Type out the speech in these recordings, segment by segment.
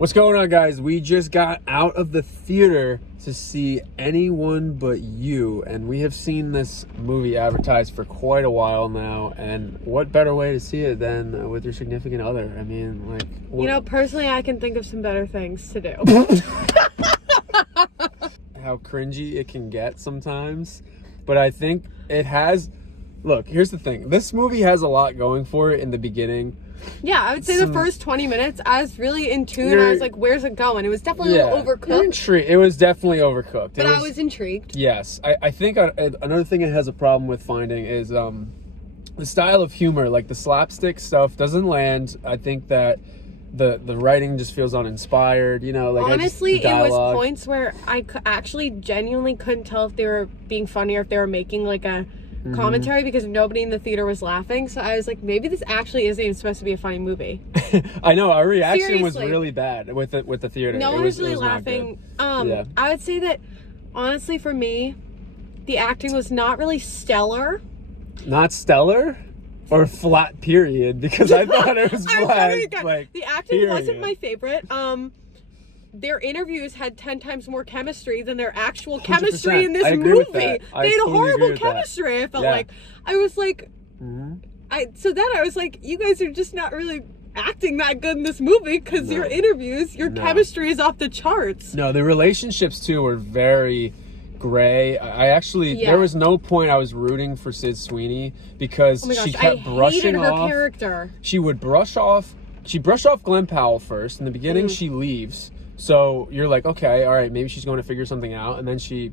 What's going on, guys? We just got out of the theater to see Anyone But You, and we have seen this movie advertised for quite a while now, and what better way to see it than with your significant other? I mean, like... You know, personally, I can think of some better things to do. How cringy it can get sometimes, but I think it has... Look, here's the thing. This movie has a lot going for it in the beginning. Yeah, I would say the first 20 minutes, I was really in tune. I was like, where's it going? It was definitely a little overcooked. It was definitely overcooked. But I was intrigued. Yes. I think another thing it has a problem with finding is the style of humor. Like, the slapstick stuff doesn't land. I think that the writing just feels uninspired, you know? Like, honestly, it was points where I actually genuinely couldn't tell if they were being funny or if they were making, like, a... commentary because nobody in the theater was laughing, so I was like, maybe this actually isn't even supposed to be a funny movie. I know, our reaction was really bad with the theater. No one was really laughing. Yeah. I would say that honestly for me, the acting was not really stellar. Not stellar? Or flat period, because I thought it was flat. Like, the acting wasn't my favorite. Their interviews had 10 times more chemistry than their actual chemistry in this movie. They had horrible chemistry. I felt like I was like, so then I was like, you guys are just not really acting that good in this movie because your interviews, your chemistry is off the charts. No, the relationships too were very gray. I actually there was no point I was rooting for Sid Sweeney because she kept brushing off her character. She would brush off. She brushed off Glen Powell first. In the beginning, she leaves. So you're like, okay, all right, maybe she's going to figure something out. And then she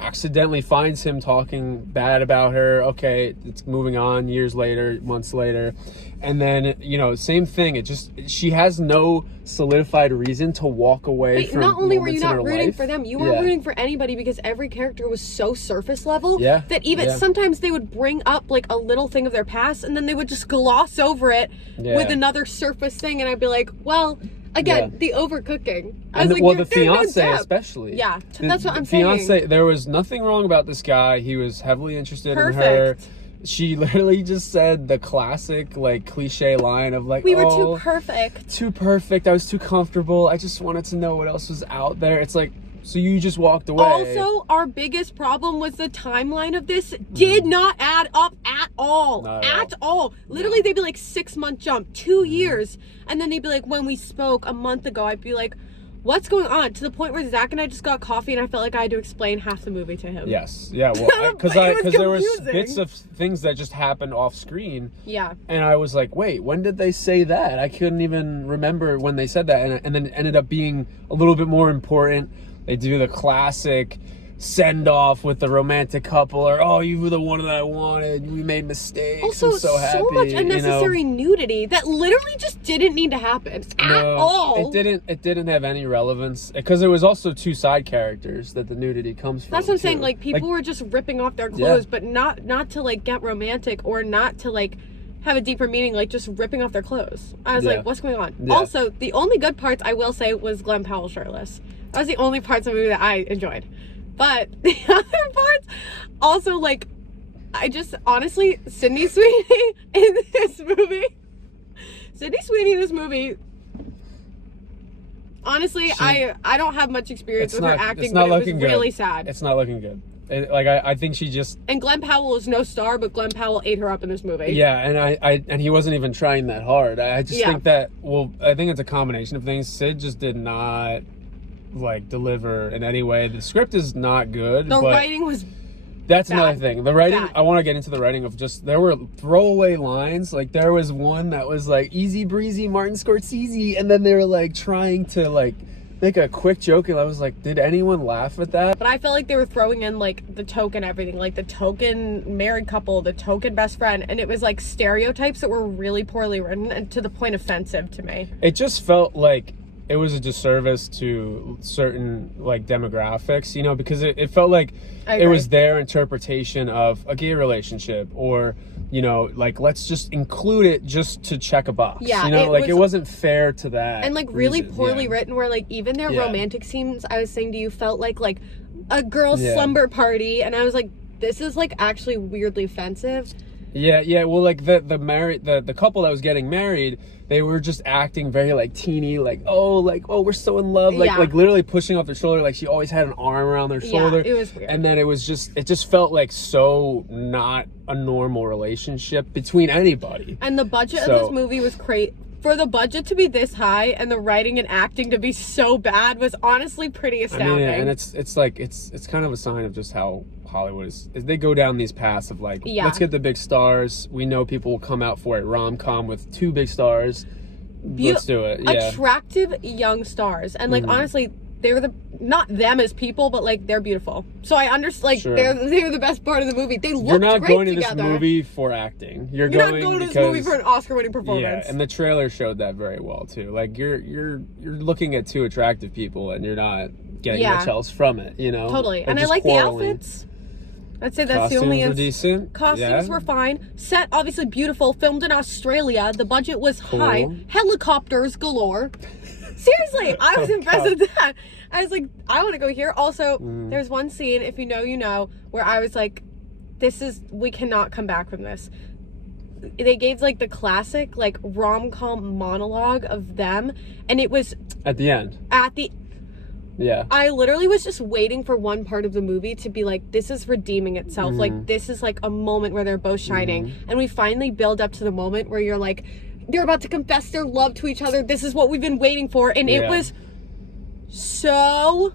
accidentally finds him talking bad about her. Okay, it's moving on years later, months later. And then, you know, same thing. She has no solidified reason to walk away from not only were you not rooting life. for them, you weren't rooting for anybody because every character was so surface level that even sometimes they would bring up like a little thing of their past and then they would just gloss over it with another surface thing. And I'd be like, well... Again, the overcooking. I was the fiance especially. Yeah, that's what I'm saying. Fiance, there was nothing wrong about this guy. He was heavily interested in her. She literally just said the classic, like, cliche line of like, we were too perfect. Too perfect. I was too comfortable. I just wanted to know what else was out there. It's like, so you just walked away. Also, our biggest problem was the timeline of this did not add up at all. Not at all. Literally, they'd be like 6-month jump, 2 years. And then they'd be like, when we spoke a month ago, I'd be like, what's going on? To the point where Zach and I just got coffee and I felt like I had to explain half the movie to him. Yes. Yeah. Well, because there was bits of things that just happened off screen. Yeah. And I was like, wait, when did they say that? I couldn't even remember when they said that. And then it ended up being a little bit more important. They do the classic send-off with the romantic couple, or, oh, you were the one that I wanted, we made mistakes, also, I'm so happy. So much unnecessary nudity that literally just didn't need to happen at all. It didn't have any relevance, because it was also two side characters that the nudity comes from. That's what I'm saying, like, people were just ripping off their clothes, but not to, like, get romantic, or not to, like, have a deeper meaning, like just ripping off their clothes. I was like, what's going on? Also, the only good parts, I will say, was Glen Powell shirtless. That was the only parts of the movie that I enjoyed. But the other parts, also, like, I just, honestly, Sydney Sweeney in this movie, honestly, I don't have much experience with her acting, but it was really sad. It's not looking good. I think she just... And Glen Powell is no star, but Glen Powell ate her up in this movie. Yeah, and he wasn't even trying that hard. I just think that, I think it's a combination of things. Sid just did not... like deliver in any way. The script is not good. The writing was that's bad. Another thing. The writing, I want to get into the writing of just, there were throwaway lines. Like, there was one that was like easy breezy Martin Scorsese, and then they were like trying to like make a quick joke, and I was like, did anyone laugh at that? But I felt like they were throwing in like the token everything, like the token married couple, the token best friend, and it was like stereotypes that were really poorly written and to the point offensive to me. It just felt like it was a disservice to certain like demographics, you know, because it felt like it was their interpretation of a gay relationship, or, you know, like, let's just include it just to check a box. Yeah, you know, it wasn't fair to that. And like really poorly written, where like even their romantic scenes, I was saying to you, felt like a girl's slumber party, and I was like, this is like actually weirdly offensive. Yeah, well, like the couple that was getting married, they were just acting very like teeny, like oh we're so in love, like literally pushing off their shoulder, like she always had an arm around their shoulder. It was weird. And then it just felt like so not a normal relationship between anybody. And the budget of this movie was crazy. For the budget to be this high and the writing and acting to be so bad was honestly pretty astounding. I mean, and it's like it's kind of a sign of just how Hollywood is they go down these paths of like, let's get the big stars. We know people will come out for it. Rom-com with 2 big stars. Let's do it. Yeah. Attractive young stars. And like honestly, they were not them as people, but like they're beautiful. So I understand, like they were the best part of the movie. They looked great together. You're not going to this movie for acting. You're not going to this movie for an Oscar-winning performance. Yeah, and the trailer showed that very well too. Like you're looking at 2 attractive people, and you're not getting much else from it. You know, totally. And I like the outfits. I'd say that's the only. Costumes were decent. Costumes were fine. Set obviously beautiful. Filmed in Australia. The budget was high. Helicopters galore. Seriously, I was impressed with that. I was like, I want to go here. Also, there's one scene, if you know, you know, where I was like, we cannot come back from this. They gave like the classic like rom-com monologue of them, and it was at the end. Yeah. I literally was just waiting for one part of the movie to be like, this is redeeming itself. Like, this is like a moment where they're both shining. And we finally build up to the moment where you're like, they're about to confess their love to each other. This is what we've been waiting for. And it was so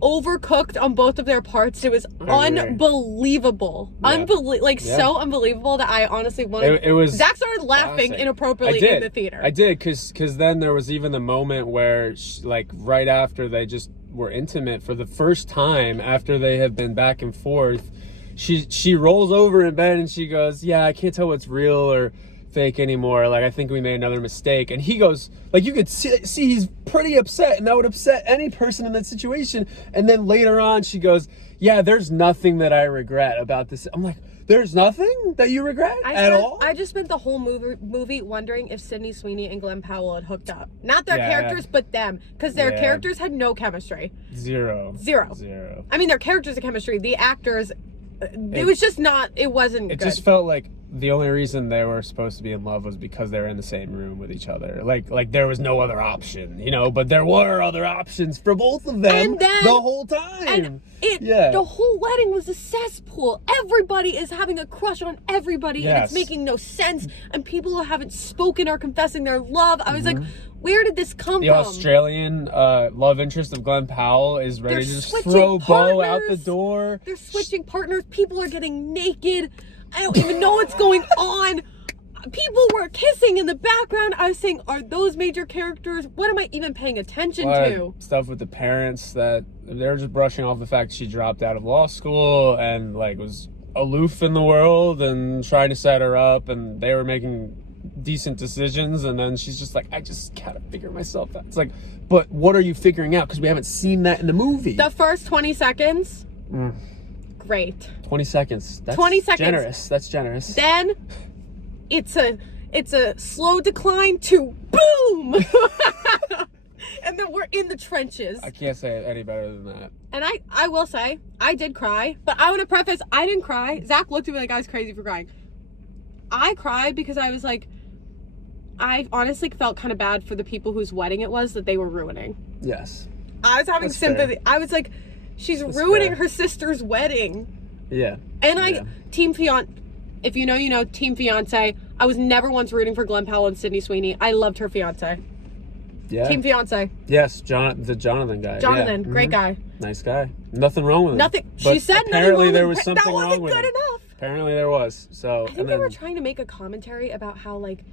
overcooked on both of their parts. It was unbelievable. So unbelievable that I honestly wanted. It was. Zach started laughing inappropriately in the theater. I did, because then there was even the moment where, like, right after they just were intimate for the first time after they had been back and forth, she rolls over in bed and she goes, "Yeah, I can't tell what's real or fake anymore. Like, I think we made another mistake." And he goes, like, you could see he's pretty upset, and that would upset any person in that situation. And then later on she goes, "Yeah, there's nothing that I regret about this." I'm like, there's nothing that you regret at all? I just spent the whole movie wondering if Sydney Sweeney and Glen Powell had hooked up. Not their characters, but them. Because their characters had no chemistry. Zero. I mean, their characters had chemistry. The actors, it was just not, it wasn't good. It just felt like the only reason they were supposed to be in love was because they were in the same room with each other. Like there was no other option, you know, but there were other options for both of them the whole time. And the whole wedding was a cesspool. Everybody is having a crush on everybody, and it's making no sense. And people who haven't spoken are confessing their love. I was like, where did this come from? The Australian love interest of Glen Powell is ready to just throw Bo out the door. They're switching partners. People are getting naked. I don't even know what's going on. People were kissing in the background. I was saying, are those major characters? What am I even paying attention to? Stuff with the parents that they're just brushing off the fact she dropped out of law school and like was aloof in the world and trying to set her up, and they were making decent decisions, and then she's just like, I just gotta figure myself out. It's like, but what are you figuring out? Because we haven't seen that in the movie. The first 20 seconds. Great. 20 seconds. That's 20 seconds. Generous. That's generous. Then it's a slow decline to boom. And then we're in the trenches. I can't say it any better than that. And I will say, I did cry, but I want to preface, I didn't cry. Zach looked at me like I was crazy for crying. I cried because I was like, I honestly felt kind of bad for the people whose wedding it was that they were ruining. Yes. I was having sympathy. Fair. I was like, she's ruining her sister's wedding. Yeah. And Team Fiance, if you know, you know, Team Fiance. I was never once rooting for Glen Powell and Sydney Sweeney. I loved her fiance. Yeah. Team Fiance. Yes, the Jonathan guy. Jonathan, great guy. Nice guy. Nothing wrong with him. Nothing. She said apparently nothing wrong there with was something that wrong with him. That wasn't good enough. Apparently there was. So I think they were trying to make a commentary about how like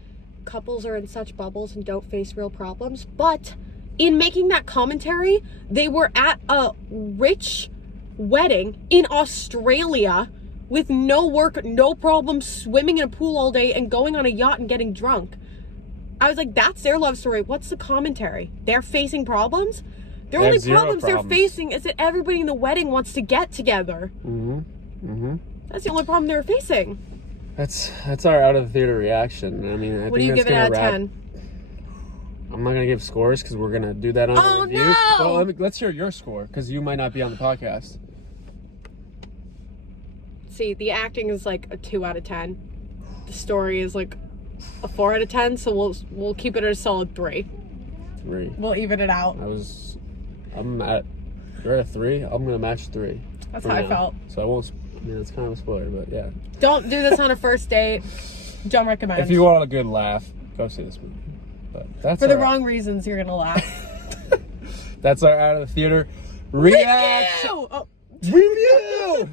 couples are in such bubbles and don't face real problems. But in making that commentary, they were at a rich wedding in Australia with no work, no problems, swimming in a pool all day and going on a yacht and getting drunk. I was like, that's their love story. What's the commentary? They're facing problems? The only problems they're facing is that everybody in the wedding wants to get together. That's the only problem they're facing. That's our out of the theater reaction. I mean, I what think do you give it out of 10? I'm not gonna give scores because we're gonna do that on the review. No! Well, let's hear your score because you might not be on the podcast. See, the acting is like a 2 out of 10. The story is like a 4 out of 10, so we'll keep it at a solid 3. 3. We'll even it out. You're at a 3. I'm gonna match 3. That's how I felt. So I won't. I mean, it's kind of a spoiler, but yeah. Don't do this on a first date. Don't recommend. If you want a good laugh, go see this movie. But that's for the wrong reasons. You're gonna laugh. That's our out of the theater reaction. Review. Review.